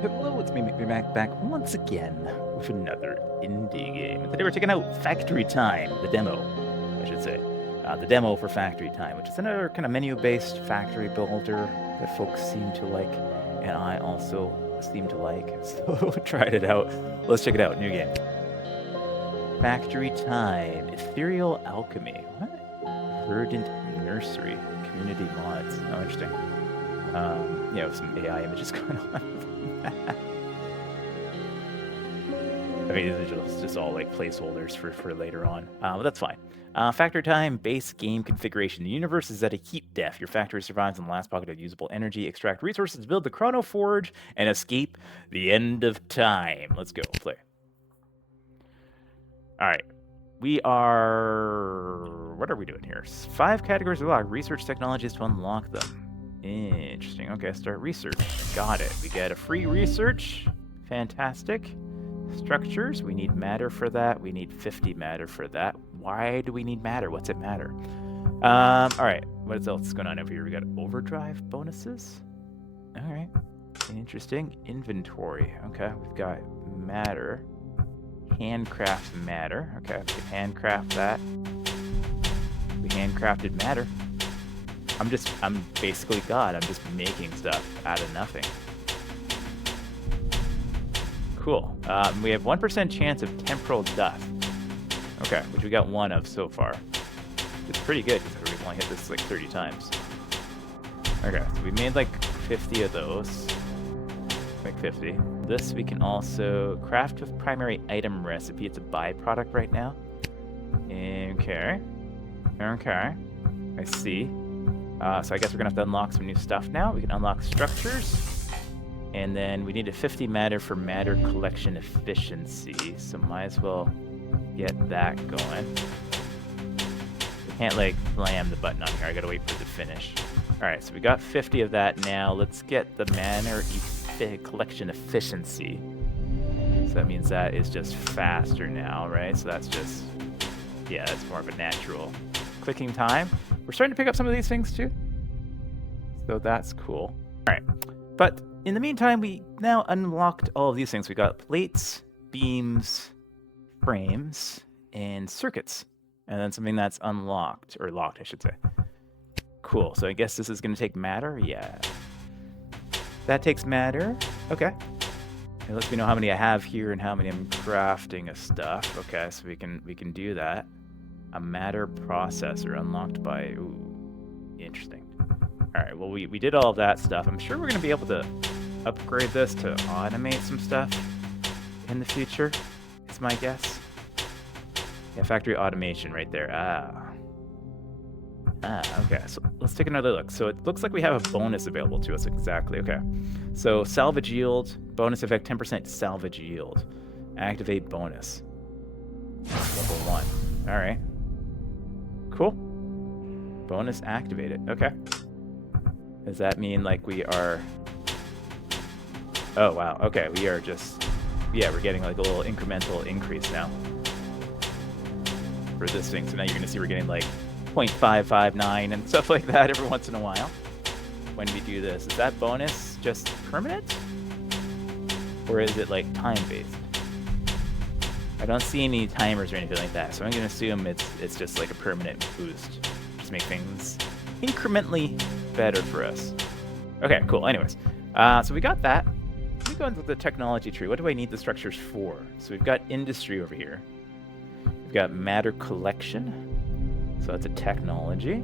Hello, it's me back once again with another indie game. Today we're checking out Factory Time, the demo, I should say. The demo for Factory Time, which is another kind of menu-based factory builder that folks seem to like, and I also seem to like, so tried it out. Let's check it out, new game. Factory Time, Ethereal Alchemy. What? Verdant Nursery, community mods. Oh, interesting. You know, some AI images going on. I mean, these are just all like placeholders for later on, but that's fine. Factory Time, base game configuration. The universe is at a heat death. Your factory survives in the last pocket of usable energy. Extract resources, build the Chronoforge, and escape the end of time. Let's go, play. All right. We are... What are we doing here? 5 categories unlocked. Research technologies to unlock them. Interesting. Okay, start research. Got it. We get a free research. Fantastic. Structures. We need matter for that. We need 50 matter for that. Why do we need matter? What's it matter? All right. What else is going on over here? We got overdrive bonuses. All right. Interesting. Inventory. Okay. We've got matter. Handcraft matter. Okay. We can handcraft that. We handcrafted matter. I'm basically God. I'm just making stuff out of nothing. Cool. We have 1% chance of temporal death. Okay, which we got 1 of so far. It's pretty good because we've only hit this like 30 times. Okay, so we made like 50 of those. Like 50. This we can also craft with primary item recipe. It's a byproduct right now. Okay. Okay. I see. So I guess we're gonna have to unlock some new stuff now. We can unlock structures. And then we need a 50 matter for matter collection efficiency. So might as well get that going. We can't like slam the button on here. I gotta wait for it to finish. Alright, so we got 50 of that now. Let's get the matter collection efficiency. So that means that is just faster now, right? So that's just, yeah, that's more of a natural clicking time. We're starting to pick up some of these things too. So that's cool. All right. But in the meantime, we now unlocked all of these things. We got plates, beams, frames, and circuits. And then something that's unlocked, or locked, I should say. Cool. So I guess this is going to take matter? Yeah. That takes matter. Okay. It lets me know how many I have here and how many I'm crafting of stuff. Okay, so we can do that. A matter processor unlocked by... Ooh, interesting. All right, well, we did all of that stuff. I'm sure we're going to be able to upgrade this to automate some stuff in the future, is my guess. Yeah, factory automation right there. Okay, so let's take another look. So it looks like we have a bonus available to us. Exactly, okay. So salvage yield, bonus effect 10% salvage yield. Activate bonus. Level 1. All right. Cool. Bonus activated. Okay. Does that mean like we are... Oh, wow. Okay, we are just... Yeah, we're getting like a little incremental increase now. For this thing. So now you're going to see we're getting like 0.559 and stuff like that every once in a while. When we do this. Is that bonus just permanent? Or is it like time-based? I don't see any timers or anything like that, so I'm going to assume it's just like a permanent boost. Just make things incrementally better for us. Okay, cool. Anyways, so we got that. Let me go into the technology tree. What do I need the structures for? So we've got industry over here. We've got matter collection. So that's a technology.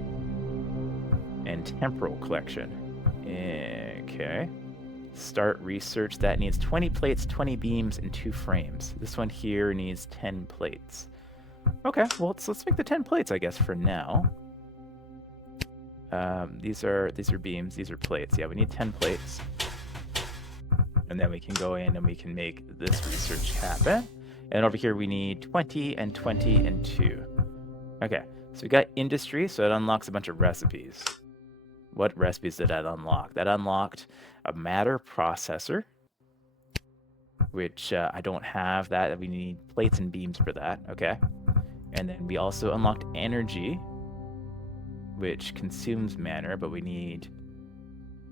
And temporal collection. Okay. Start research. That needs 20 plates, 20 beams, and 2 frames. This one here needs 10 plates. Okay, well, let's make the 10 plates, I guess, for now. These are beams, these are plates. Yeah, we need 10 plates. And then we can go in and we can make this research happen. And over here we need 20 and 20 and 2. Okay, so we got industry, so it unlocks a bunch of recipes. What recipes did that unlock? That unlocked a matter processor, which I don't have that. We need plates and beams for that. Okay. And then we also unlocked energy, which consumes matter, but we need...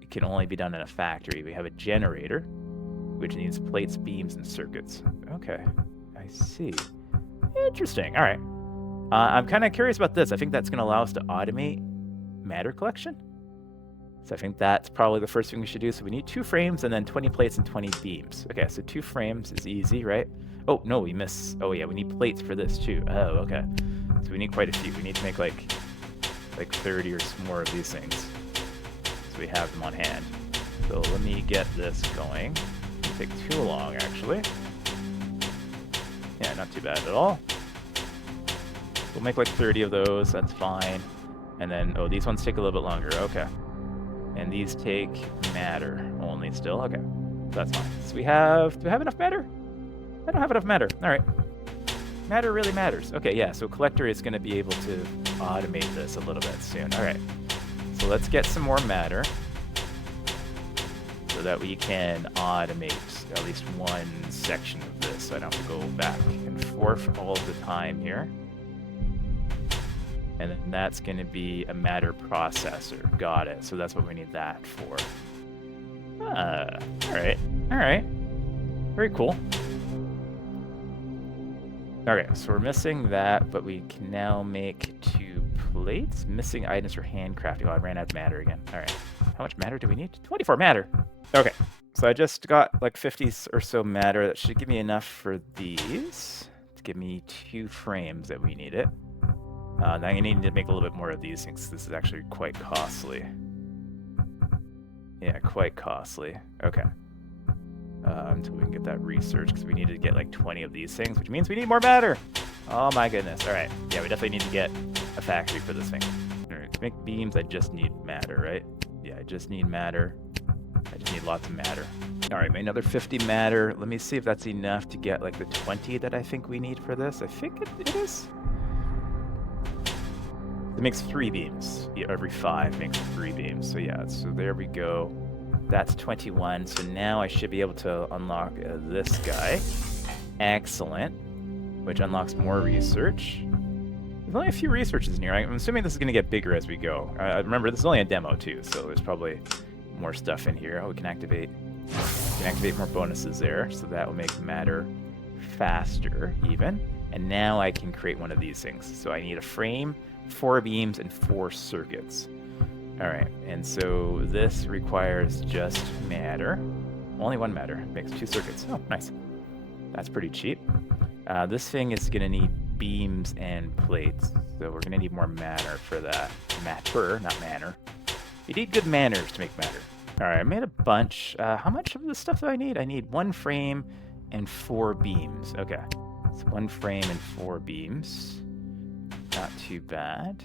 It can only be done in a factory. We have a generator, which needs plates, beams, and circuits. Okay, I see. Interesting. All right. I'm kind of curious about this. I think that's going to allow us to automate matter collection. So I think that's probably the first thing we should do. So we need 2 frames and then 20 plates and 20 beams. Okay, so 2 frames is easy, right? Oh, no, we miss. Oh, yeah, we need plates for this too. Oh, okay. So we need quite a few. We need to make like 30 or more of these things. So we have them on hand. So let me get this going. It'll take too long, actually. Yeah, not too bad at all. We'll make like 30 of those. That's fine. And then, oh, these ones take a little bit longer. Okay. And these take matter only still. Okay, that's fine. So we have, do we have enough matter? I don't have enough matter. All right. Matter really matters. Okay, yeah, so Collector is going to be able to automate this a little bit soon. All right. So let's get some more matter so that we can automate at least one section of this. So I don't have to go back and forth all the time here. And then that's going to be a matter processor. Got it. So that's what we need that for. All right. All right. Very cool. Okay, so we're missing that, but we can now make 2 plates. Missing items for handcrafting. Oh, I ran out of matter again. All right. How much matter do we need? 24 matter. Okay, so I just got like 50 or so matter. That should give me enough for these to give me 2 frames that we need it. Now I need to make a little bit more of these things. This is actually quite costly. Yeah, quite costly. Okay. Until we can get that research, because we need to get like 20 of these things, which means we need more matter. Oh my goodness. All right. Yeah, we definitely need to get a factory for this thing. All right, to make beams, I just need matter, right? Yeah, I just need matter. I just need lots of matter. All right, made another 50 matter. Let me see if that's enough to get like the 20 that I think we need for this. I think it is. It makes 3 beams. Yeah, every 5 makes 3 beams. So yeah, so there we go. That's 21. So now I should be able to unlock this guy. Excellent. Which unlocks more research. There's only a few researches in here. I'm assuming this is going to get bigger as we go. Remember, this is only a demo too, so there's probably more stuff in here. Oh, we can activate more bonuses there, so that will make matter faster even. And now I can create one of these things. So I need a frame, 4 beams, and 4 circuits. All right, and so this requires just matter. Only 1 matter, makes 2 circuits. Oh, nice. That's pretty cheap. This thing is gonna need beams and plates, so we're gonna need more matter for that. Matter, not manner. You need good manners to make matter. All right, I made a bunch. How much of this stuff do I need? I need 1 frame and 4 beams. Okay, so 1 frame and 4 beams. Not too bad.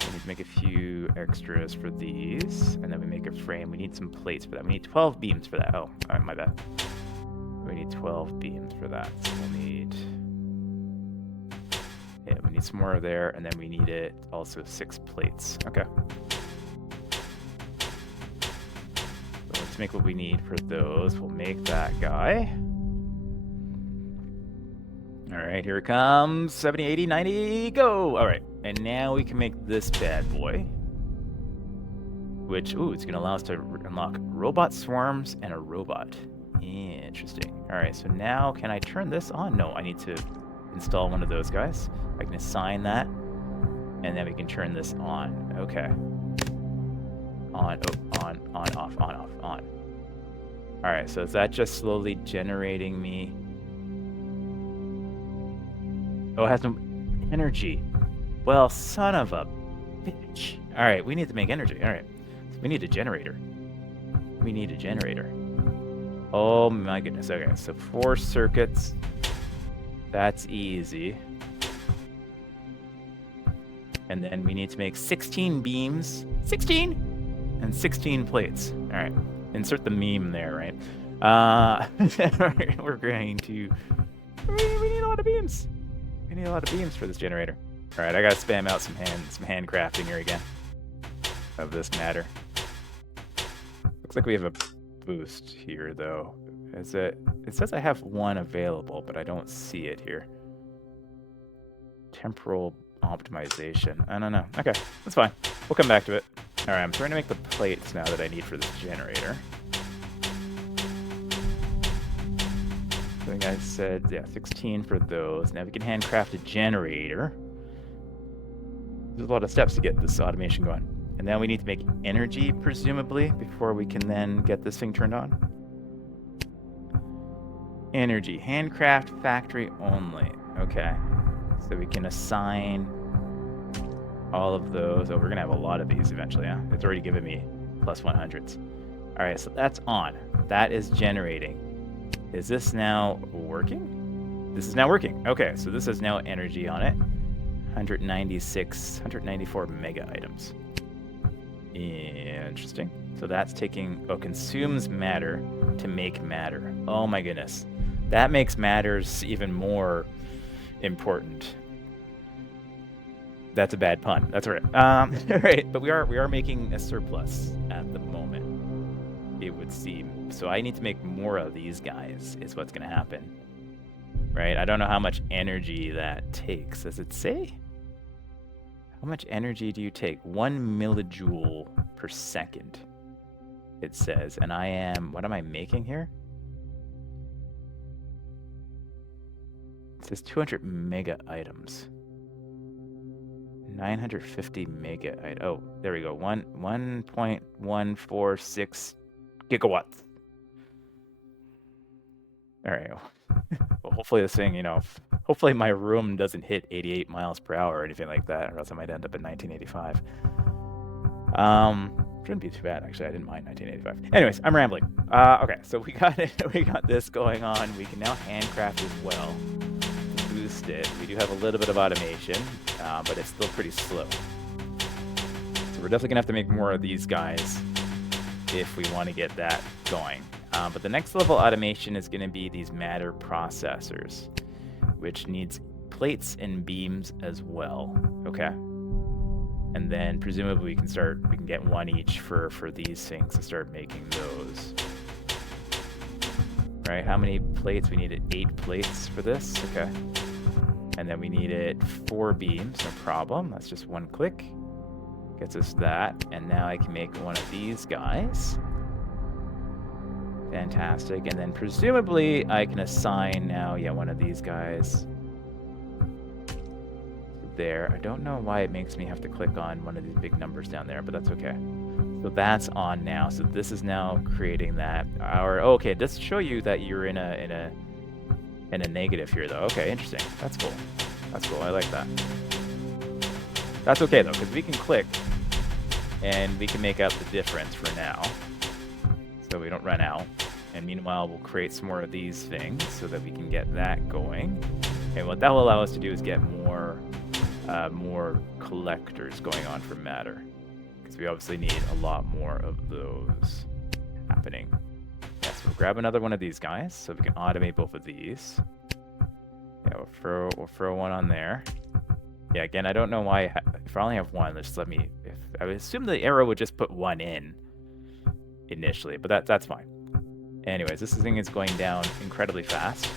We need to make a few extras for these, and then we make a frame. We need some plates for that. We need 12 beams for that. Oh, my bad. We need 12 beams for that. So we'll need... Yeah, we need some more there, and then we need it also 6 plates. Okay. So let's make what we need for those. We'll make that guy. All right, here it comes. 70, 80, 90, go! All right, and now we can make this bad boy. Which, ooh, it's going to allow us to unlock robot swarms and a robot. Interesting. All right, so now can I turn this on? No, I need to install one of those guys. I can assign that, and then we can turn this on. Okay. On, off, on. All right, so is that just slowly generating me? Oh, it has no energy. Well, son of a bitch. All right, we need to make energy. All right, so we need a generator. We need a generator. Oh my goodness. Okay, so 4 circuits. That's easy. And then we need to make 16 beams. 16! And 16 plates. All right, insert the meme there, right? We're going to... We need a lot of beams. We need a lot of beams for this generator. All right, I gotta spam out some handcrafting here again of this matter. Looks like we have a boost here, though. It says I have 1 available, but I don't see it here. Temporal optimization. I don't know. Okay, that's fine. We'll come back to it. All right, I'm trying to make the plates now that I need for this generator. think I said, yeah, 16 for those. Now we can handcraft a generator. There's a lot of steps to get this automation going. And then we need to make energy, presumably, before we can then get this thing turned on. Energy, handcraft factory only. Okay. So we can assign all of those. Oh, we're going to have a lot of these eventually, yeah? It's already given me plus 100s. All right, so that's on. That is generating. Is this now working? This is now working. Okay, so this has now energy on it. 194 mega items. Interesting. So that's taking, consumes matter to make matter. Oh my goodness. That makes matters even more important. That's a bad pun. That's all right. All right, but we are making a surplus at the moment, it would seem. So I need to make more of these guys is what's going to happen. Right? I don't know how much energy that takes. Does it say? How much energy do you take? 1 millijoule per second, it says. And I am, what am I making here? It says 200 mega items. 950 mega. Oh, there we go. 1.146 gigawatts. All right. Well, hopefully this thing, hopefully my room doesn't hit 88 miles per hour or anything like that, or else I might end up in 1985. Shouldn't be too bad, actually. I didn't mind 1985. Anyways, I'm rambling. Okay, so we got it. We got this going on. We can now handcraft as well. Boost it. We do have a little bit of automation, but it's still pretty slow. So we're definitely gonna have to make more of these guys if we want to get that going. But the next level automation is going to be these matter processors, which needs plates and beams as well. Okay. And then presumably we can get one each for these things to start making those. Right? How many plates? We needed 8 plates for this. Okay. And then we needed 4 beams. No problem. That's just one click. Gets us that. And now I can make one of these guys. Fantastic. And then presumably I can assign now, one of these guys there. I don't know why it makes me have to click on one of these big numbers down there, but that's okay. So that's on now. So this is now creating that. Okay, it does show you that you're in a negative here though. Okay, interesting. That's cool. That's cool. I like that. That's okay though, because we can click and we can make out the difference for now, so we don't run out. And meanwhile, we'll create some more of these things so that we can get that going. And what that will allow us to do is get more collectors going on for matter, because we obviously need a lot more of those happening. Yeah, so we'll grab another one of these guys so we can automate both of these. Yeah, we'll throw one on there. Yeah, again, I don't know why. If I only have one, just let me. I would assume the arrow would just put one in initially, but that's fine. Anyways, this thing is going down incredibly fast.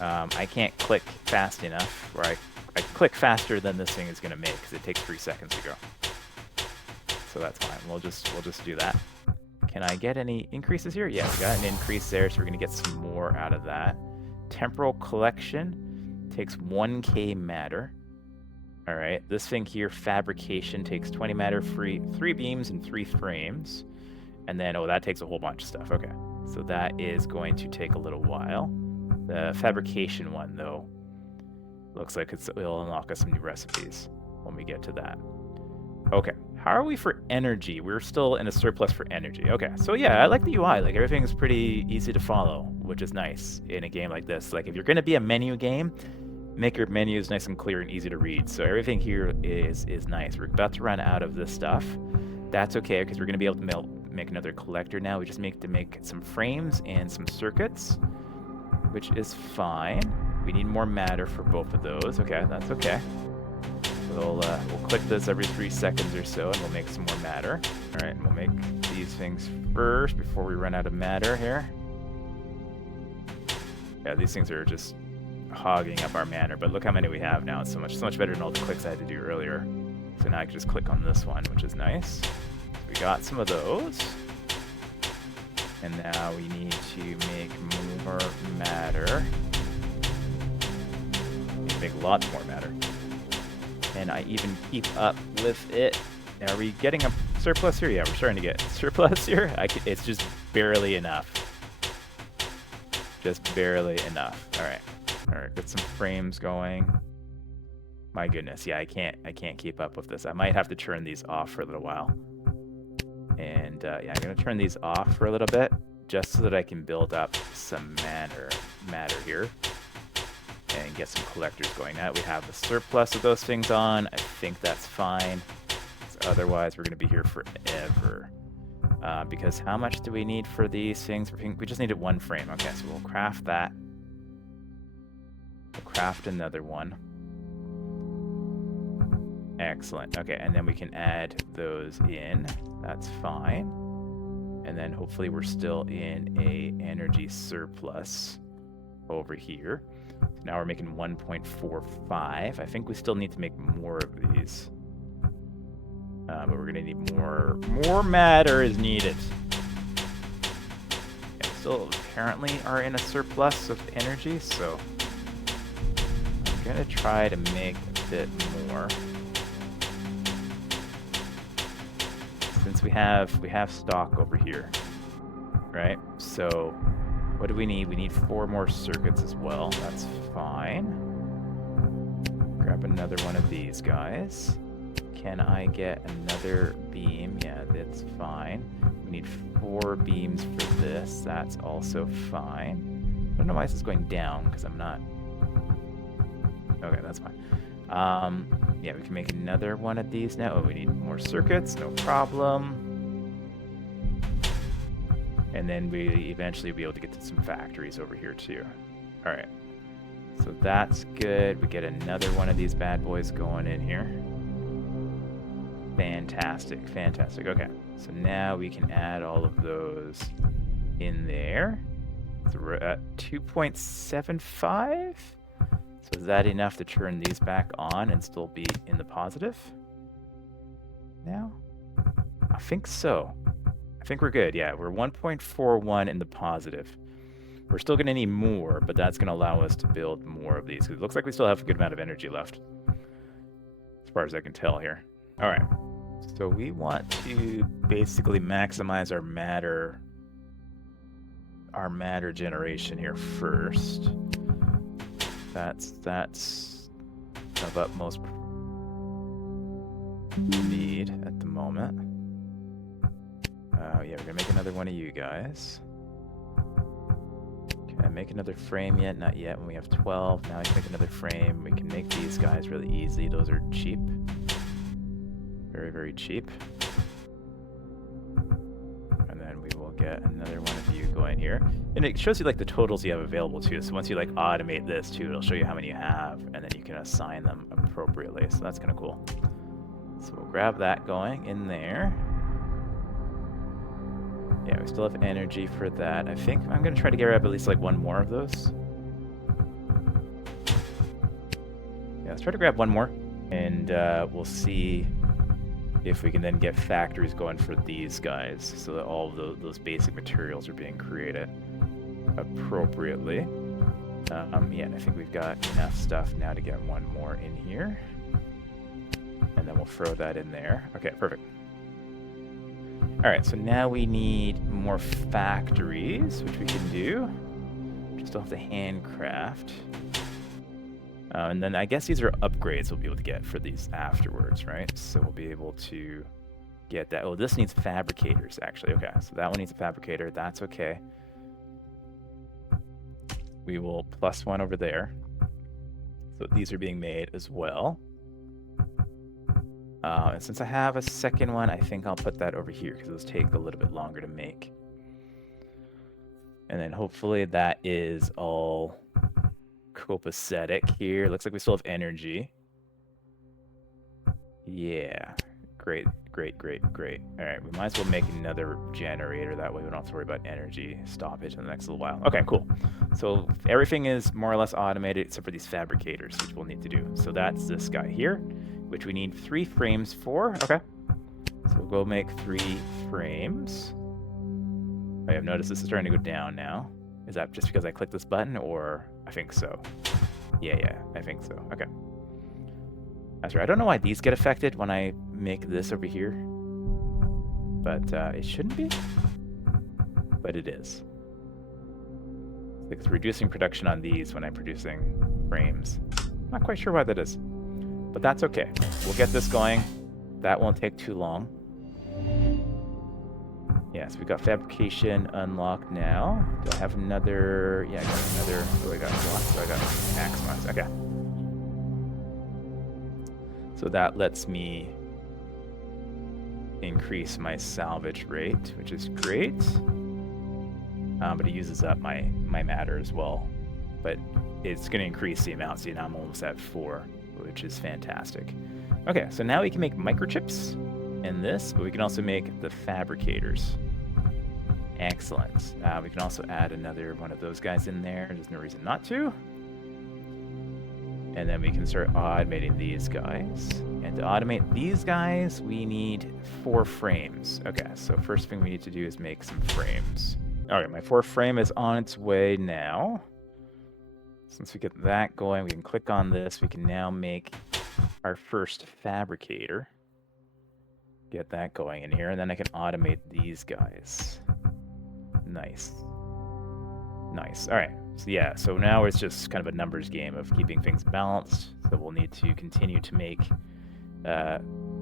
I can't click fast enough, or I click faster than this thing is going to make, because it takes 3 seconds to go. So that's fine. We'll just do that. Can I get any increases here? Yeah, we got an increase there, so we're going to get some more out of that. Temporal collection takes 1k matter. All right, this thing here, fabrication, takes 20 matter, 3 beams and 3 frames. And then, that takes a whole bunch of stuff. Okay, so that is going to take a little while. The fabrication one, though, looks like it'll unlock us some new recipes when we get to that. Okay, how are we for energy? We're still in a surplus for energy. Okay, so yeah, I like the UI. Like, everything is pretty easy to follow, which is nice in a game like this. Like, if you're going to be a menu game, make your menus nice and clear and easy to read. So everything here is nice. We're about to run out of this stuff. That's okay, because we're going to be able to make another collector now. We just make some frames and some circuits, which is fine. We need more matter for both of those. Okay, that's okay. We'll click this every 3 seconds or so, and we'll make some more matter. All right, and we'll make these things first before we run out of matter here. Yeah, these things are just hogging up our matter, but look how many we have now. It's so much better than all the clicks I had to do earlier. So now I can just click on this one, which is nice. We got some of those. And now we need to make more matter. We need to make lots more matter. And I even keep up with it. Are we getting a surplus here? Yeah, we're starting to get surplus here. It's just barely enough. Just barely enough. All right, get some frames going. My goodness, yeah, I can't keep up with this. I might have to turn these off for a little while. And yeah, I'm gonna turn these off for a little bit, just so that I can build up some matter here, and get some collectors going. Now that we have the surplus of those things on, I think that's fine. Otherwise, we're gonna be here forever. Because how much do we need for these things? We just needed one frame. Okay, so we'll craft that. We'll craft another one. Excellent. Okay, and then we can add those in. That's fine. And then hopefully we're still in a energy surplus over here. So now we're making 1.45. I think we still need to make more of these. But we're gonna need more matter is needed. Yeah, we still apparently are in a surplus of energy, so I'm gonna try to make a bit more. Since we have stock over here, right? So what do we need? We need 4 more circuits as well. That's fine. Grab another one of these guys. Can I get another beam? Yeah, that's fine. We need 4 beams for this. That's also fine. I don't know why this is going down, because I'm not... Okay, that's fine. Yeah, we can make another one of these now. Oh, we need more circuits, no problem. And then we eventually be able to get to some factories over here too. All right, so that's good. We get another one of these bad boys going in here. Fantastic, fantastic. Okay, so now we can add all of those in there. So we're at 2.75. So is that enough to turn these back on and still be in the positive now? I think so. I think we're good. Yeah, we're 1.41 in the positive. We're still going to need more, but that's going to allow us to build more of these. 'Cause it looks like we still have a good amount of energy left, as far as I can tell here. All right. So we want to basically maximize our matter generation here first. That's of utmost need at the moment. Yeah, we're gonna make another one of you guys. Can I make another frame yet? Not yet. When we have 12, now I can make another frame. We can make these guys really easy. Those are cheap. Very, very cheap. And then we will get another one of you going here. And it shows you like the totals you have available too. So once you like automate this too, it'll show you how many you have, and then you can assign them appropriately. So that's kind of cool. So we'll grab that going in there. Yeah, we still have energy for that. I think I'm going to try to grab at least like one more of those. Yeah, let's try to grab one more, and we'll see if we can then get factories going for these guys, so that all of those basic materials are being created appropriately. Yeah, and I think we've got enough stuff now to get one more in here. And then we'll throw that in there. Okay, perfect. All right, so now we need more factories, which we can do. Just still have to handcraft. And then I guess these are upgrades we'll be able to get for these afterwards, right? So we'll be able to get that. Oh, this needs fabricators, actually. Okay, so that one needs a fabricator. That's okay. We will plus one over there. So these are being made as well. And since I have a second one, I think I'll put that over here because those take a little bit longer to make. And then hopefully that is all copacetic here. Looks like we still have energy. Yeah, great, great, great, great. All right, we might as well make another generator. That way we don't have to worry about energy stoppage in the next little while. Okay, cool. So everything is more or less automated except for these fabricators, which we'll need to do. So that's this guy here, which we need 3 frames for. Okay, so we'll go make 3 frames. I've noticed this is starting to go down now. Is that just because I clicked this button, or I think so? Yeah, I think so. Okay. That's right. I don't know why these get affected when I make this over here, but it shouldn't be, but it is. It's reducing production on these when I'm producing frames. Not quite sure why that is, but that's okay. We'll get this going. That won't take too long. Yes, we've got fabrication unlocked now. Do I have another? Yeah, I got another. Oh, I got lots. So I got maximize. Okay. So that lets me increase my salvage rate, which is great. But it uses up my matter as well. But it's going to increase the amount, so now I'm almost at 4, which is fantastic. Okay, so now we can make microchips in this, but we can also make the fabricators. Excellent. We can also add another one of those guys in there. There's no reason not to. And then we can start automating these guys. And to automate these guys, we need 4 frames. Okay, so first thing we need to do is make some frames. All right, my 4th frame is on its way now. Since we get that going, we can click on this. We can now make our first fabricator. Get that going in here, and then I can automate these guys. Nice. Nice. All right. So yeah, so now it's just kind of a numbers game of keeping things balanced. So we'll need to continue to make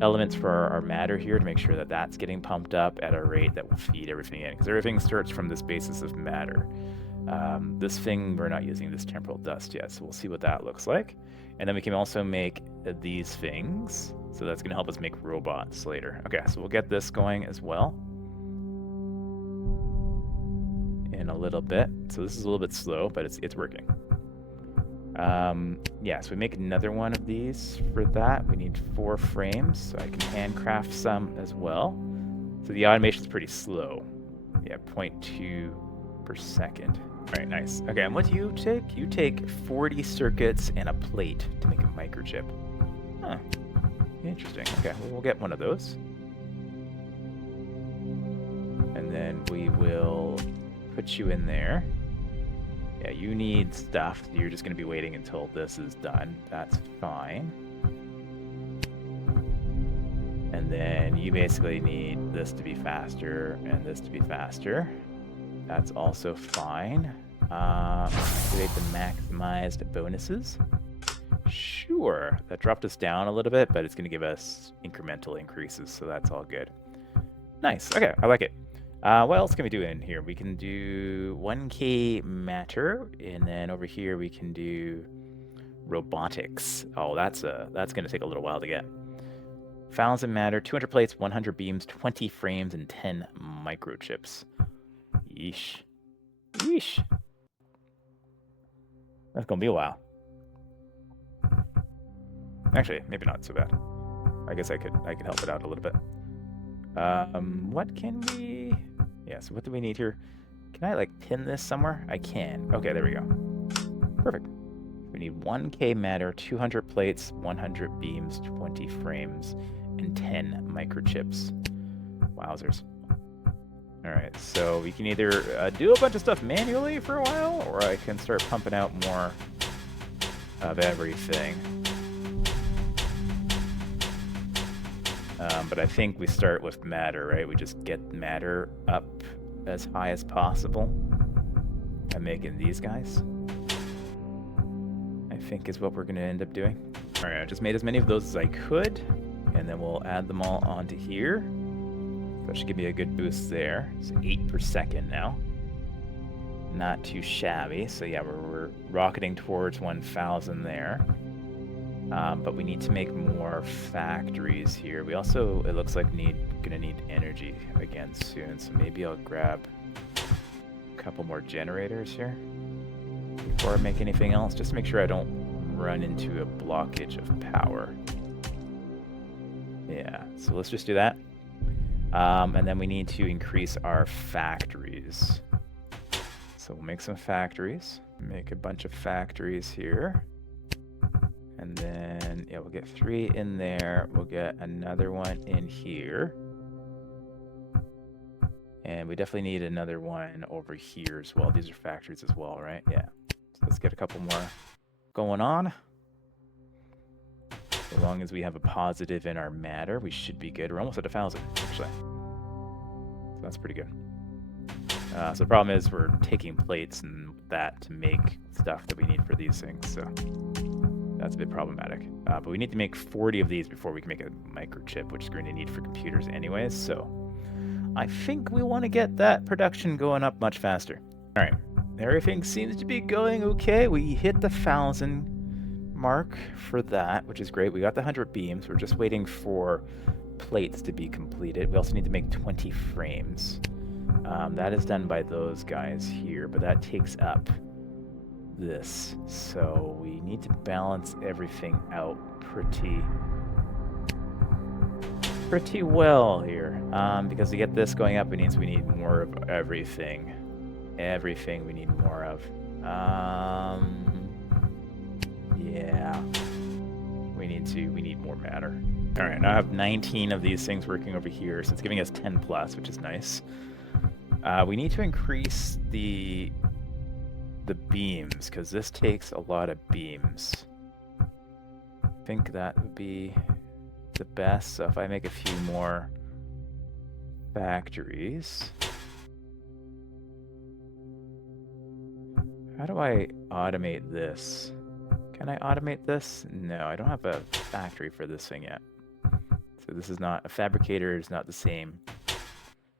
elements for our matter here to make sure that that's getting pumped up at a rate that will feed everything in, because everything starts from this basis of matter. This thing, we're not using this temporal dust yet, so we'll see what that looks like. And then we can also make these things, so that's going to help us make robots later. Okay, so we'll get this going as well in a little bit. So this is a little bit slow, but it's working. Yeah, so we make another one of these. For that, we need 4 frames, so I can handcraft some as well. So the automation is pretty slow. Yeah, 0.2 per second. All right, nice. Okay, and what do you take? You take 40 circuits and a plate to make a microchip. Huh. Interesting. Okay, well, we'll get one of those. And then we will put you in there. Yeah, you need stuff. You're just going to be waiting until this is done. That's fine. And then you basically need this to be faster and this to be faster. That's also fine. Activate the maximized bonuses. Sure. That dropped us down a little bit, but it's going to give us incremental increases, so that's all good. Nice. Okay, I like it. What else can we do in here? We can do 1K matter, and then over here we can do robotics. Oh, that's going to take a little while to get. 1,000 matter, 200 plates, 100 beams, 20 frames, and 10 microchips. Yeesh. Yeesh. That's going to be a while. Actually, maybe not so bad. I guess I could help it out a little bit. What can we... Yeah, so what do we need here? Can I, like, pin this somewhere? I can. Okay, there we go. Perfect. We need 1K matter, 200 plates, 100 beams, 20 frames, and 10 microchips. Wowzers. Alright, so we can either do a bunch of stuff manually for a while, or I can start pumping out more of everything. But I think we start with matter, right? We just get matter up as high as possible. I'm making these guys, I think, is what we're going to end up doing. All right, I just made as many of those as I could, and then we'll add them all onto here. That should give me a good boost there. It's 8 per second now. Not too shabby. So yeah, we're rocketing towards 1,000 there. But we need to make more factories here. We also, it looks like, gonna need energy again soon. So maybe I'll grab a couple more generators here before I make anything else, just to make sure I don't run into a blockage of power. Yeah, so let's just do that. And then we need to increase our factories. So we'll make some factories. Make a bunch of factories here. And then, yeah, we'll get 3 in there. We'll get another one in here. And we definitely need another one over here as well. These are factories as well, right? Yeah. So let's get a couple more going on. As long as we have a positive in our matter, we should be good. We're almost at 1,000, actually. So that's pretty good. So the problem is we're taking plates and that to make stuff that we need for these things. So that's a bit problematic. But we need to make 40 of these before we can make a microchip, which is going to need for computers anyways. So I think we want to get that production going up much faster. All right. Everything seems to be going okay. We hit the 1,000 mark for that, which is great. We got the 100 beams. We're just waiting for plates to be completed. We also need to make 20 frames. That is done by those guys here, but that takes up this. So we need to balance everything out pretty well here. Because to get this going up, it means we need more of everything. Everything we need more of. Yeah. We need more matter. All right, now I have 19 of these things working over here, so it's giving us 10 plus, which is nice. We need to increase the beams, because this takes a lot of beams. I think that would be the best. So if I make a few more factories. How do I automate this? Can I automate this? No, I don't have a factory for this thing yet. So this is not, a fabricator is not the same.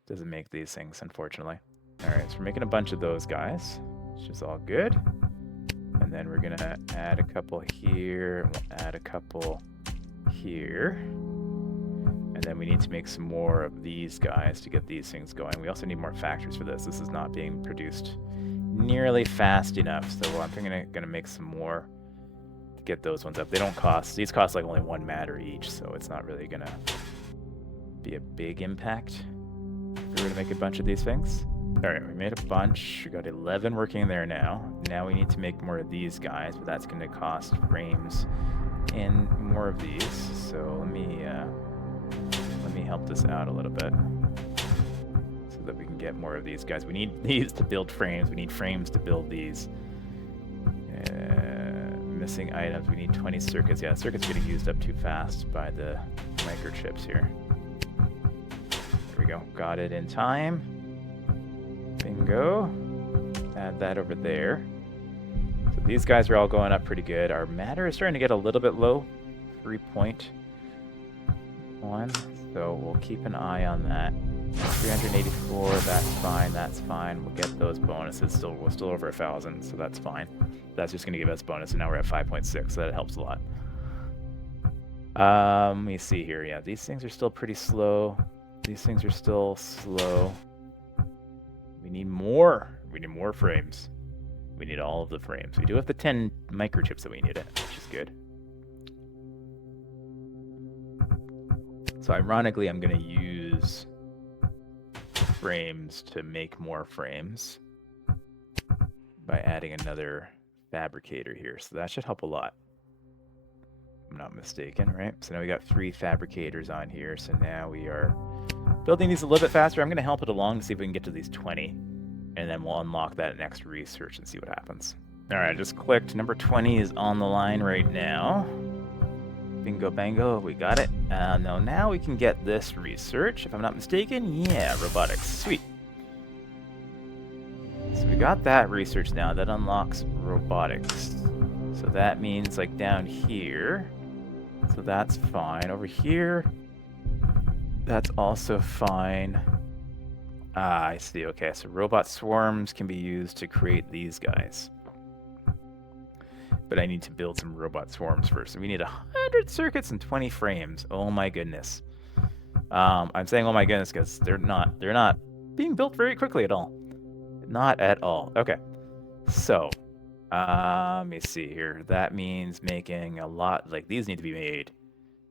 Doesn't make these things, unfortunately. All right, so we're making a bunch of those guys, which is all good. And then we're gonna add a couple here, and we'll add a couple here. And then we need to make some more of these guys to get these things going. We also need more factories for this. This is not being produced nearly fast enough. So I'm gonna make some more to get those ones up. They don't cost, these cost like only 1 matter each, so it's not really gonna be a big impact if we were to make a bunch of these things. All right, we made a bunch. We got 11 working there now. Now we need to make more of these guys, but that's gonna cost frames and more of these. So let me help this out a little bit so that we can get more of these guys. We need these to build frames. We need frames to build these. Missing items. We need 20 circuits. Yeah, circuits getting used up too fast by the microchips here. There we go. Got it in time. Bingo. Add that over there. So these guys are all going up pretty good. Our matter is starting to get a little bit low. 3.1. So we'll keep an eye on that. 384, that's fine, that's fine. We'll get those bonuses. We're still over 1,000, so that's fine. That's just going to give us bonus, and now we're at 5.6, so that helps a lot. Let me see here. Yeah, these things are still pretty slow. These things are still slow. We need more. We need more frames. We need all of the frames. We do have the 10 microchips that we needed, which is good. So ironically, I'm going to use frames to make more frames by adding another fabricator here. So that should help a lot. If I'm not mistaken, right? So now we got 3 fabricators on here. So now we are building these a little bit faster. I'm going to help it along to see if we can get to these 20. And then we'll unlock that next research and see what happens. All right, I just clicked. Number 20 is on the line right now. Bingo bango, we got it. Now we can get this research, if I'm not mistaken. Yeah, robotics, sweet. So we got that research now. That unlocks robotics. So that means like down here. So that's fine. Over here, that's also fine. Ah, I see. Okay, so robot swarms can be used to create these guys. But I need to build some robot swarms first. So we need 100 circuits and 20 frames. Oh my goodness. I'm saying oh my goodness because they're not being built very quickly at all. Not at all. Okay. So, let me see here. That means making a lot, like these need to be made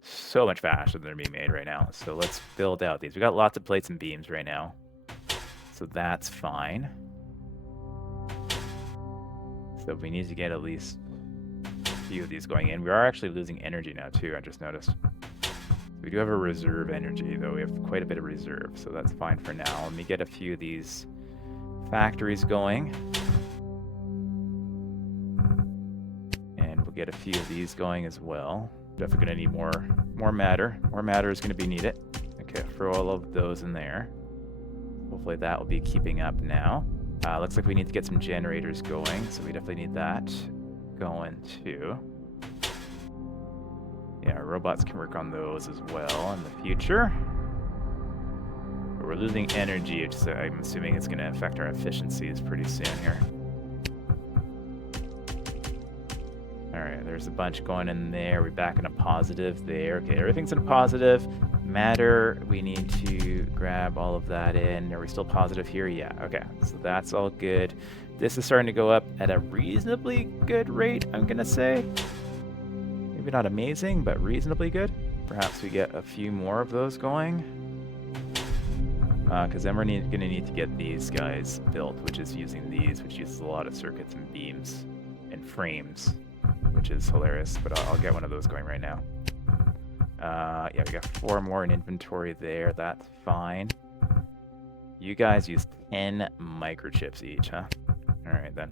so much faster than they're being made right now. So let's build out these. We got lots of plates and beams right now. So that's fine. So we need to get at least a few of these going in. We are actually losing energy now too, I just noticed. We do have a reserve energy, though. We have quite a bit of reserve, so that's fine for now. Let me get a few of these factories going. And we'll get a few of these going as well. Definitely going to need more matter. More matter is going to be needed. Okay, throw all of those in there. Hopefully that will be keeping up now. Looks like we need to get some generators going, so we definitely need that going too. Yeah, robots can work on those as well in the future. But we're losing energy, so I'm assuming it's going to affect our efficiencies pretty soon here. Alright, there's a bunch going in there. We're back in a positive there. Okay, everything's in a positive. Matter, we need to grab all of that in. Are we still positive here? Yeah, okay. So that's all good. This is starting to go up at a reasonably good rate, I'm going to say. Maybe not amazing, but reasonably good. Perhaps we get a few more of those going. Because then we're going to need to get these guys built, which is using these, which uses a lot of circuits and beams and frames, which is hilarious, but I'll get one of those going right now. Yeah, we got 4 more in inventory there. That's fine. You guys use 10 microchips each, huh? All right, then.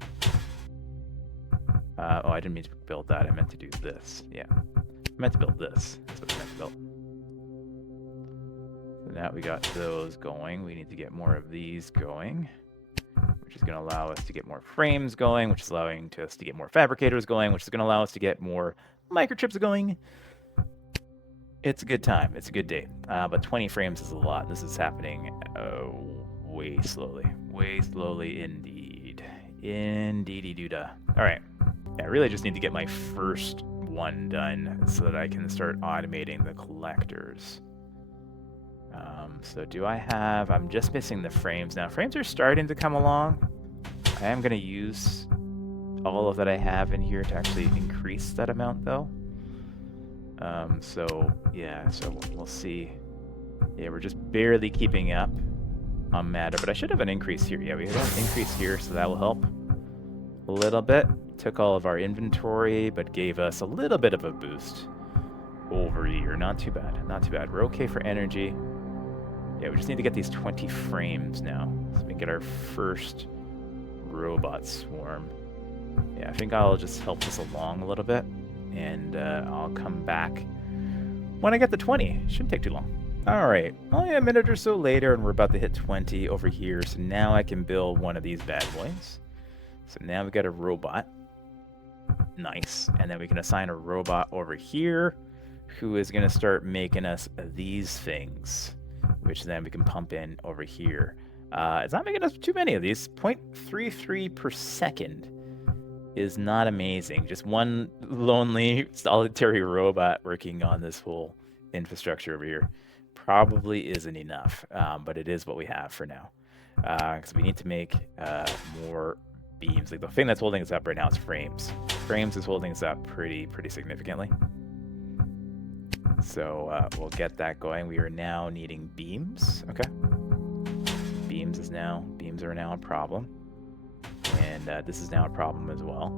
Oh, I didn't mean to build that. I meant to do this. Yeah. I meant to build this. That's what I meant to build. So now we got those going. We need to get more of these going, which is going to allow us to get more frames going, which is allowing us to get more fabricators going, which is going to allow us to get more microchips going. It's a good time. It's a good day. But 20 frames is a lot. This is happening way slowly. Way slowly indeed. Indeedy-doo-dah. All right. Yeah, I really just need to get my first one done so that I can start automating the collectors. So do I have... I'm just missing the frames now. Frames are starting to come along. I am going to use all of that I have in here to actually increase that amount, though. So, yeah, so we'll see. Yeah, we're just barely keeping up on matter, but I should have an increase here. Yeah, we have an increase here, so that will help a little bit. Took all of our inventory, but gave us a little bit of a boost over here. Not too bad, not too bad. We're okay for energy. Yeah, we just need to get these 20 frames now, so we can get our first robot swarm. Yeah, I think I'll just help this along a little bit, and I'll come back when I get the 20. Shouldn't take too long. All right, only a minute or so later, and we're about to hit 20 over here, so now I can build one of these bad boys. So now we've got a robot. Nice. And then we can assign a robot over here who is going to start making us these things, which then we can pump in over here. It's not making us too many of these. 0.33 per second is not amazing. Just one lonely, solitary robot working on this whole infrastructure over here probably isn't enough, but it is what we have for now. Because we need to make more beams. Like the thing that's holding us up right now is frames. Frames is holding us up pretty significantly. So we'll get that going. We are now needing beams. Okay. Beams are now a problem. And this is now a problem as well.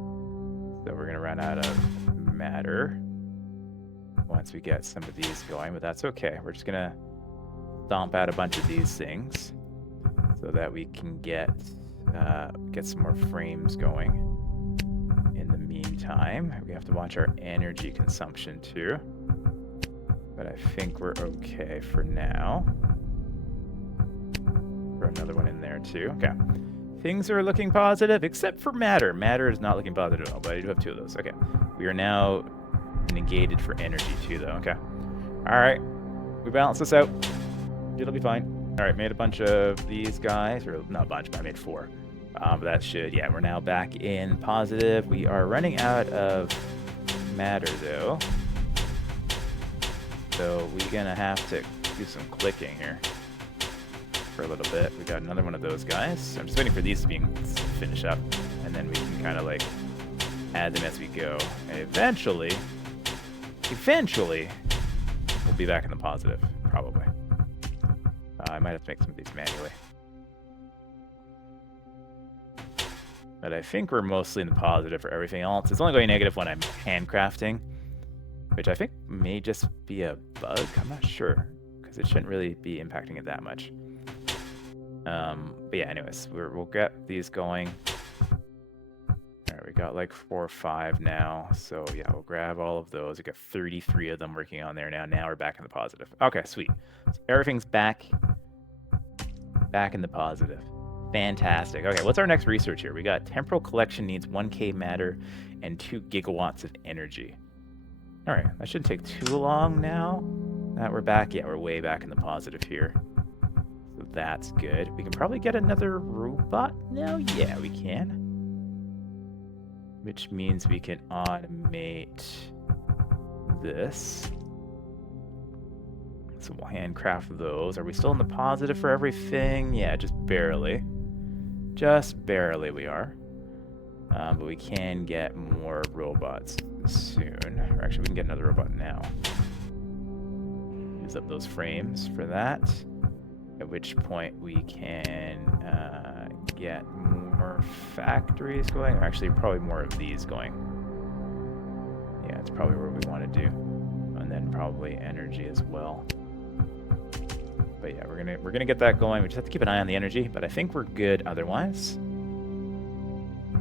So we're going to run out of matter once we get some of these going, but that's okay. We're just going to stomp out a bunch of these things so that we can get some more frames going. In the meantime, we have to watch our energy consumption too. But I think we're okay for now. Throw another one in there too. Okay. Things are looking positive, except for matter. Matter is not looking positive at all, but I do have 2 of those. Okay. We are now negated for energy too, though. Okay. All right. We balance this out. It'll be fine. All right. Made a bunch of these guys, or not a bunch, but I made 4. But that should, yeah, we're now back in positive. We are running out of matter, though. So we're going to have to do some clicking here for a little bit. We got another one of those guys. I'm just waiting for these to finish up, and then we can kind of like add them as we go. And eventually, we'll be back in the positive, probably. I might have to make some of these manually. But I think we're mostly in the positive for everything else. It's only going negative when I'm handcrafting. which I think may just be a bug. I'm not sure, because it shouldn't really be impacting it that much. But yeah, anyways, we'll get these going. All right, we got like 4 or 5 now. So yeah, we'll grab all of those. We got 33 of them working on there now. Now we're back in the positive. Okay, sweet. So everything's back in the positive. Fantastic. Okay, what's our next research here? We got temporal collection needs 1K matter and 2 gigawatts of energy. All right, that shouldn't take too long now that we're back. Yeah, we're way back in the positive here. So that's good. We can probably get another robot now. Yeah, we can. Which means we can automate this. So we'll handcraft those. Are we still in the positive for everything? Yeah, just barely. Just barely we are. But we can get more robots soon. Or actually, we can get another robot now. Use up those frames for that. At which point we can get more factories going. Or actually, probably more of these going. Yeah, it's probably what we want to do. And then probably energy as well. But yeah, we're gonna get that going. We just have to keep an eye on the energy, but I think we're good otherwise.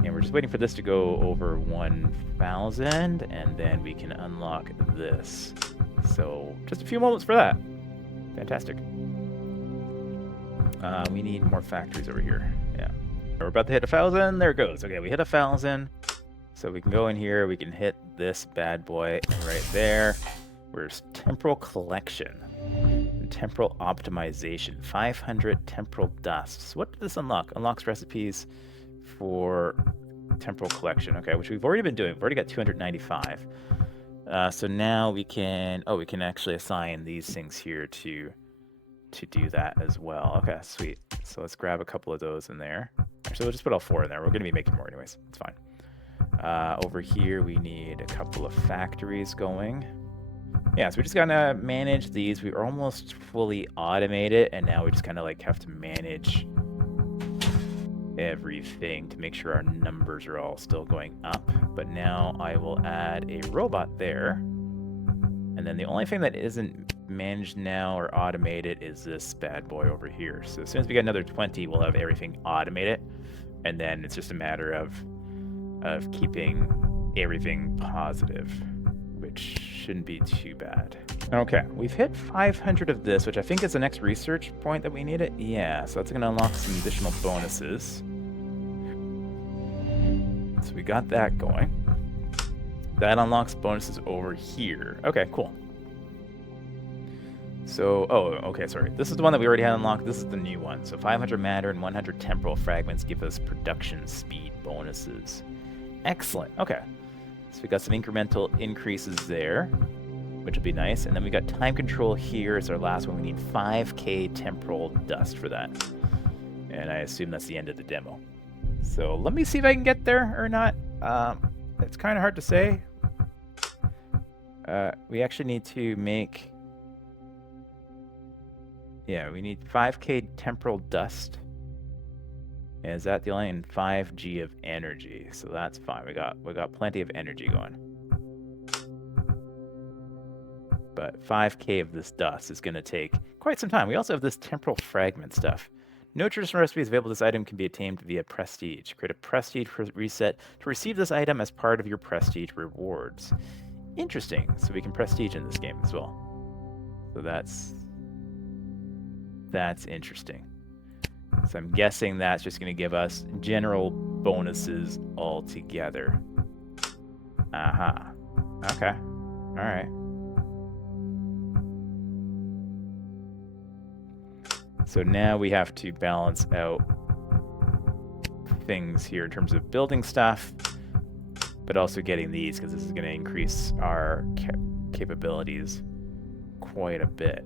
And we're just waiting for this to go over 1,000, and then we can unlock this. So just a few moments for that. Fantastic. We need more factories over here. Yeah, we're about to hit 1,000. There it goes. Okay, we hit 1,000. So we can go in here. We can hit this bad boy right there. Where's temporal collection? Temporal optimization, 500 temporal dusts. What did this unlock? Unlocks recipes for temporal collection. Okay, which we've already been doing. We've already got 295. So now we can, we can actually assign these things here to do that as well. Okay, sweet. So let's grab a couple of those in there. Actually, we'll just put all 4 in there. We're going to be making more anyways. It's fine. Over here, we need a couple of factories going. Yeah, so we just gotta manage these. We are almost fully automated, and now we just kind of like have to manage everything to make sure our numbers are all still going up. But now I will add a robot there. And then the only thing that isn't managed now or automated is this bad boy over here. So as soon as we get another 20, we'll have everything automated. And then it's just a matter of keeping everything positive, which shouldn't be too bad. Okay, we've hit 500 of this, which I think is the next research point that we needed. Yeah, so that's going to unlock some additional bonuses. So we got that going. That unlocks bonuses over here. Okay, cool. So, okay, sorry. This is the one that we already had unlocked. This is the new one. So 500 matter and 100 temporal fragments give us production speed bonuses. Excellent. Okay. So we got some incremental increases there, which will be nice. And then we got time control here as our last one. We need 5K temporal dust for that. And I assume that's the end of the demo. So let me see if I can get there or not. It's kind of hard to say. We actually need to make... Yeah, we need 5K temporal dust. Is that the only in 5G of energy? So that's fine. We got plenty of energy going. But 5K of this dust is going to take quite some time. We also have this temporal fragment stuff. No traditional recipes available. This item can be attained via prestige. Create a prestige reset to receive this item as part of your prestige rewards. Interesting. So we can prestige in this game as well. So that's interesting. So I'm guessing that's just going to give us general bonuses altogether. Aha. Okay. All right. So now we have to balance out things here in terms of building stuff, but also getting these, because this is going to increase our capabilities quite a bit.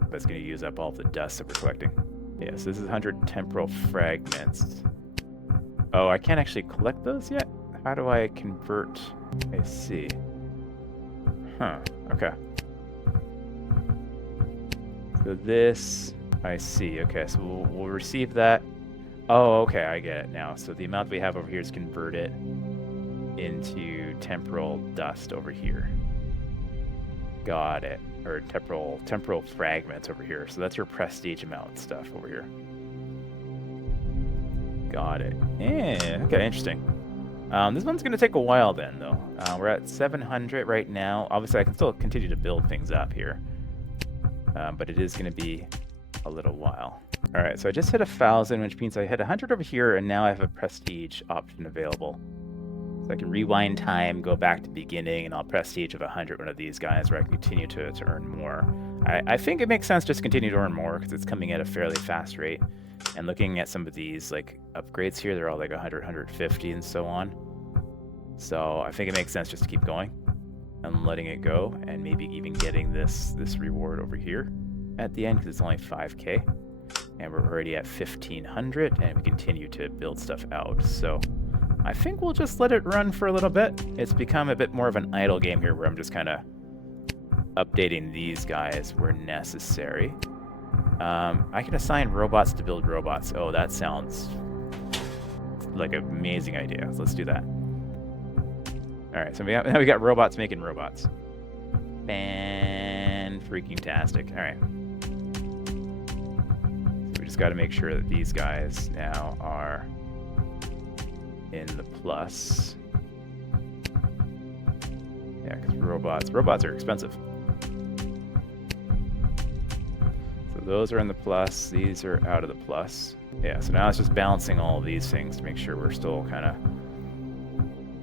But it's going to use up all the dust that we're collecting. Yeah, so this is 100 temporal fragments. Oh, I can't actually collect those yet? How do I convert? I see. Huh, okay. So this, I see. Okay, so we'll receive that. Oh, okay, I get it now. So the amount we have over here is converted into temporal dust over here. Got it. Or temporal fragments over here. So that's your prestige amount stuff over here. Got it. Yeah, okay, interesting. This one's going to take a while then, though. We're at 700 right now. Obviously, I can still continue to build things up here. But it is going to be a little while. All right, so I just hit 1,000, which means I hit 100 over here, and now I have a prestige option available. So I can rewind time, go back to beginning, and I'll prestige of 100 one of these guys where I can continue to earn more. I think it makes sense just to continue to earn more because it's coming at a fairly fast rate. And looking at some of these like upgrades here, they're all like 100, 150, and so on. So I think it makes sense just to keep going and letting it go, and maybe even getting this reward over here at the end because it's only 5k, and we're already at 1,500, and we continue to build stuff out. So I think we'll just let it run for a little bit. It's become a bit more of an idle game here where I'm just kind of updating these guys where necessary. I can assign robots to build robots. Oh, that sounds like an amazing idea. So let's do that. All right, so now we got robots making robots. Fan-freaking-tastic. All right. So we just got to make sure that these guys now are in the plus. Yeah, because robots are expensive. So those are in the plus. These are out of the plus. Yeah, so now it's just balancing all of these things to make sure we're still kind of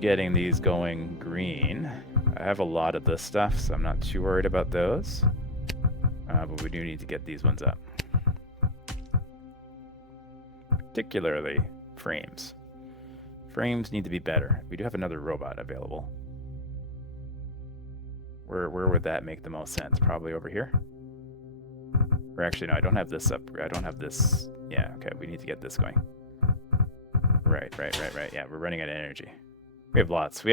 getting these going green. I have a lot of this stuff, so I'm not too worried about those. But we do need to get these ones up. Particularly frames. Frames need to be better. We do have another robot available. Where would that make the most sense? Probably over here? Or actually, no, I don't have this up. I don't have this. Yeah, okay, we need to get this going. Right. Yeah, we're running out of energy. We have lots.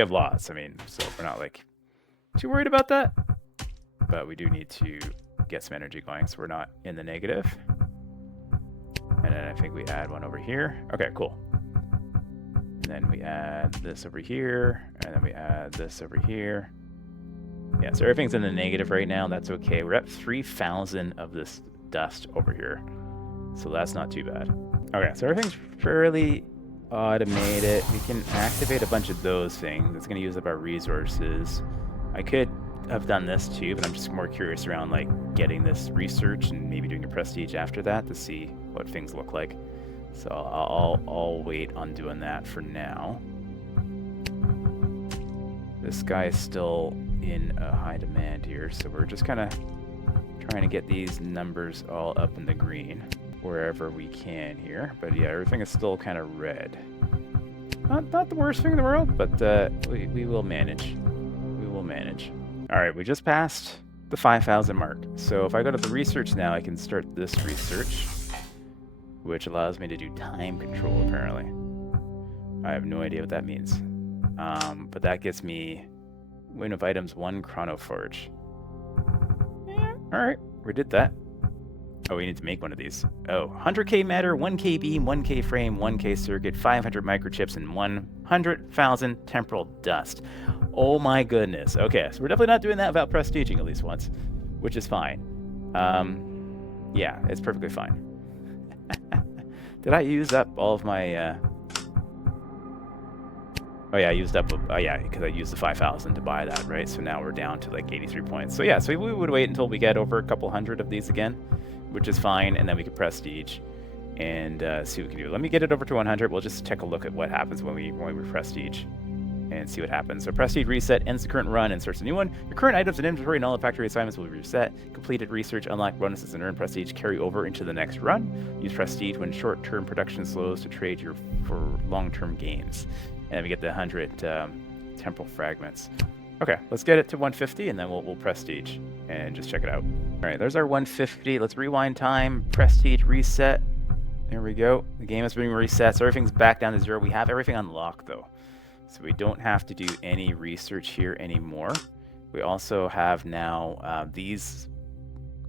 I mean, so we're not like too worried about that. But we do need to get some energy going so we're not in the negative. And then I think we add one over here. Okay, cool. And then we add this over here. And then we add this over here. Yeah, so everything's in the negative right now. That's okay. We're at 3,000 of this dust over here. So that's not too bad. Okay, so everything's fairly automated. We can activate a bunch of those things. It's going to use up our resources. I could have done this too, but I'm just more curious around like getting this research and maybe doing a prestige after that to see what things look like. So I'll wait on doing that for now. This guy is still in a high demand here, so we're just kind of trying to get these numbers all up in the green wherever we can here. But yeah, everything is still kind of red. Not the worst thing in the world, but we will manage. We will manage. All right, we just passed the 5,000 mark. So if I go to the research now, I can start this research, which allows me to do time control, apparently. I have no idea what that means. But that gets me win of items 1 Chronoforge. Yeah, all right, we did that. Oh, we need to make one of these. Oh, 100k matter, 1k beam, 1k frame, 1k circuit, 500 microchips, and 100,000 temporal dust. Oh my goodness. Okay, so we're definitely not doing that without prestiging at least once, which is fine. Yeah, it's perfectly fine. Did I use up all of my... Oh yeah, I used up, yeah, because I used the 5,000 to buy that, right? So now we're down to like 83 points. So yeah, so we would wait until we get over a couple hundred of these again, which is fine, and then we can prestige and see what we can do. Let me get it over to 100. We'll just take a look at what happens when we prestige and see what happens. So prestige reset ends the current run and starts a new one. Your current items and inventory and all the factory assignments will be reset. Completed research, unlock bonuses, and earn prestige carry over into the next run. Use prestige when short-term production slows to trade for long-term gains. And we get the 100 temporal fragments. Okay, let's get it to 150, and then we'll prestige and just check it out. All right, there's our 150. Let's rewind time, prestige reset. There we go. The game is being reset, so everything's back down to 0. We have everything unlocked, though. So we don't have to do any research here anymore. We also have now these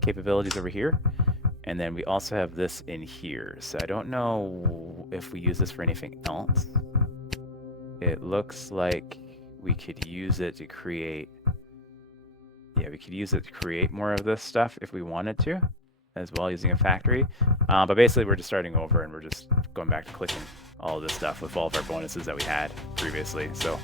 capabilities over here. And then we also have this in here. So I don't know if we use this for anything else. It looks like we could use it to create... Yeah, we could use it to create more of this stuff if we wanted to, as well, using a factory. But basically, we're just starting over, and we're just going back to clicking all of this stuff with all of our bonuses that we had previously. So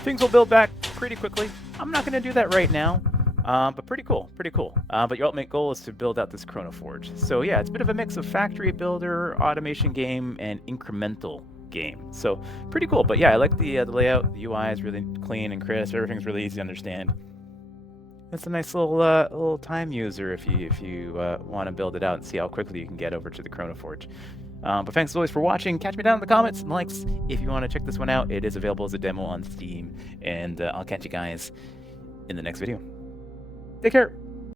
things will build back pretty quickly. I'm not going to do that right now, but pretty cool, pretty cool. But your ultimate goal is to build out this Chronoforge. So yeah, it's a bit of a mix of factory builder, automation game, and incremental game. So pretty cool. But yeah, I like the layout. The UI is really clean and crisp. Everything's really easy to understand. It's a nice little time user if you want to build it out and see how quickly you can get over to the Chronoforge. But thanks as always for watching. Catch me down in the comments and likes if you want to check this one out. It is available as a demo on Steam, and I'll catch you guys in the next video. Take care.